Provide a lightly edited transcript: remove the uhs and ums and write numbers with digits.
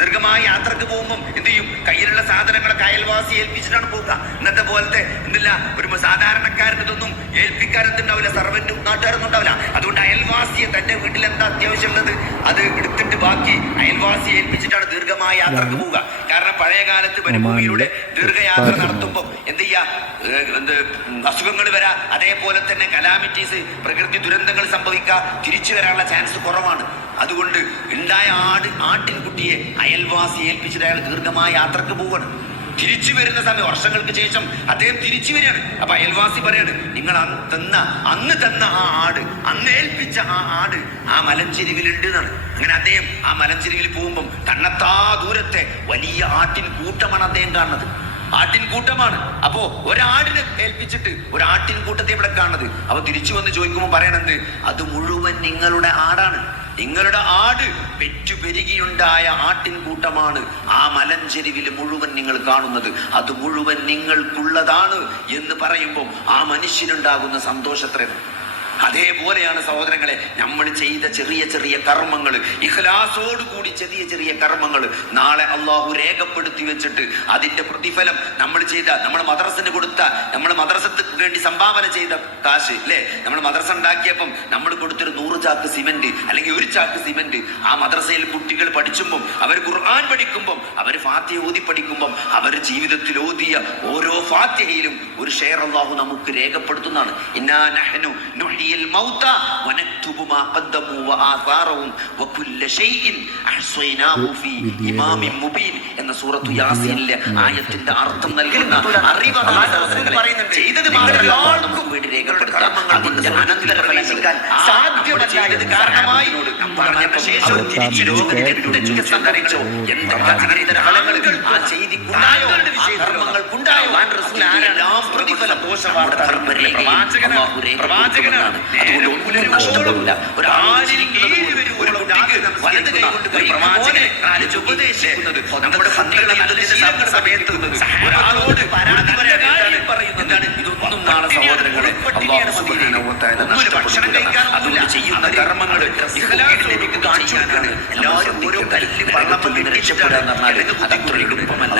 ദീർഘമായ യാത്രക്ക് പോകുമ്പോൾ എന്ത് ചെയ്യും? കയ്യിലുള്ള സാധനങ്ങളൊക്കെ അയൽവാസി ഏൽപ്പിച്ചിട്ടാണ് പോകുക. ഇന്നത്തെ പോലത്തെ എന്തില്ല, ഒരു സാധാരണക്കാരൻ ഇതൊന്നും ഏൽപ്പിക്കാൻ എന്തുണ്ടാവില്ല, സർവന്റും നാട്ടുകാരൊന്നും ഉണ്ടാവില്ല. അതുകൊണ്ട് അയൽവാസിയെ തന്റെ വീട്ടിൽ എന്താ അത്യാവശ്യമുള്ളത് അത് എടുത്തിട്ട് ബാക്കി അയൽവാസി ഏൽപ്പിച്ചിട്ടാണ് ദീർഘമായ യാത്രക്ക് പോവുക. കാരണം പഴയ കാലത്ത് മരുഭൂമിയിലൂടെ ദീർഘയാത്ര നടത്തുമ്പോൾ എന്ത് ചെയ്യാ, അസുഖങ്ങൾ വരാ, അതേപോലെ തന്നെ കലാമിറ്റീസ്, പ്രകൃതി ദുരന്തങ്ങൾ സംഭവിക്കുക, തിരിച്ചു വരാനുള്ള ചാൻസ് കുറവാണ്. അതുകൊണ്ട് ഉണ്ടായ ആട്ടിൻകുട്ടിയെ അയൽവാസി ഏൽപ്പിച്ചിട്ട് അയാൾ ദീർഘമായ യാത്രക്ക് പോവുകയാണ്. തിരിച്ചു വരുന്ന സമയം വർഷങ്ങൾക്ക് ശേഷം അദ്ദേഹം തിരിച്ചു വരികയാണ്. അപ്പൊ അയൽവാസി പറയാണ്, നിങ്ങൾ അന്ന് തന്ന ആ ആട്, അന്ന് ഏൽപ്പിച്ച ആ ആട് ആ മലഞ്ചെരിവിലുണ്ട് എന്നാണ്. അങ്ങനെ അദ്ദേഹം ആ മലഞ്ചെരിവിൽ പോകുമ്പം കണ്ണത്താ ദൂരത്തെ വലിയ ആട്ടിൻ കൂട്ടമാണ് അദ്ദേഹം കാണുന്നത്. ആട്ടിൻകൂട്ടമാണ്. അപ്പോ ഒരാടിനെ ഏൽപ്പിച്ചിട്ട് ഒരാട്ടിൻകൂട്ടത്തെ ഇവിടെ കാണുന്നത്. അപ്പൊ തിരിച്ചു വന്ന് ചോദിക്കുമ്പോൾ പറയണത്, അത് മുഴുവൻ നിങ്ങളുടെ ആടാണ്, നിങ്ങളുടെ ആട് പെറ്റുപെരുകിയുണ്ടായ ആട്ടിൻകൂട്ടമാണ് ആ മലഞ്ചെരിവിൽ മുഴുവൻ നിങ്ങൾ കാണുന്നത്, അത് മുഴുവൻ നിങ്ങൾക്കുള്ളതാണ് എന്ന് പറയുമ്പോൾ ആ മനുഷ്യനുണ്ടാകുന്ന സന്തോഷത്രയാണ്. അതേപോലെയാണ് സഹോദരങ്ങളെ നമ്മൾ ചെയ്ത ചെറിയ ചെറിയ കർമ്മങ്ങൾ, ഇഖ്ലാസോടുകൂടി ചെറിയ ചെറിയ കർമ്മങ്ങൾ നാളെ അള്ളാഹു രേഖപ്പെടുത്തി വെച്ചിട്ട് അതിന്റെ പ്രതിഫലം നമ്മൾ ചെയ്ത, നമ്മൾ മദ്രസന് കൊടുത്ത, നമ്മൾ മദ്രസക്ക് വേണ്ടി സംഭാവന ചെയ്ത കാശ് അല്ലേ, നമ്മൾ മദ്രസ ഉണ്ടാക്കിയപ്പം നമ്മൾ കൊടുത്തൊരു 100 ചാക്ക് സിമെന്റ് അല്ലെങ്കിൽ 1 ചാക്ക് സിമെന്റ് ആ മദ്രസയിൽ കുട്ടികൾ പഠിച്ചുമ്പം, അവർ ഖുർആൻ പഠിക്കുമ്പം, അവർ ഫാത്തിഹ ഓതി പഠിക്കുമ്പം, അവർ ജീവിതത്തിൽ ഓതിയ ഓരോ ഫാത്തിഹയിലും ഒരു ഷെയർ അള്ളാഹു നമുക്ക് രേഖപ്പെടുത്തുന്നതാണ്. ഇന്നാ നഹ്നു الموتى ونكتب ما قدموا وآثارهم وكل شيء أحصيناه في إمام مبين എന്ന സൂറത്തു യാസീനിലെ ആയത്തിന്റെ അർത്ഥം നൽകുന്ന ചെയ്തത് നമുക്ക് വേണ്ടി രേഖപ്പെടുത്താം. അതിന്റെ അനന്തര ഫലങ്ങൾ സാധ്യമല്ല കാരണമായി ശേഷം തിരിച്ചു ലോകത്തിലെത്തിച്ചോ എന്തൊക്കെ അനന്തര ഫലങ്ങൾ ആ ചെയ്തിക്കുണ്ടായോ, കർമ്മങ്ങൾക്കുണ്ടായോ, എല്ലാം പ്രതിഫലം പ്രവാചകനാണ്. അതുകൊണ്ട് ഒന്നും നഷ്ടപ്പെടില്ല. ഒരു വലത് കൈ കൊണ്ട് ഉപദേശിക്കുന്നത് നമ്മുടെ സമയത്ത് ഒരാളോട് പരാതി പറയുന്നതാണ്. ഇതൊന്നും നാളെ സഹോദരങ്ങളെ ഭക്ഷണം കഴിക്കാനൊന്നുമില്ല. ചെയ്യുന്ന കർമ്മങ്ങൾ എല്ലാവരും ഓരോ കല്ല് വെള്ളം രക്ഷപ്പെടുക എന്ന് പറഞ്ഞാൽ അത് അത്ര എളുപ്പമല്ല.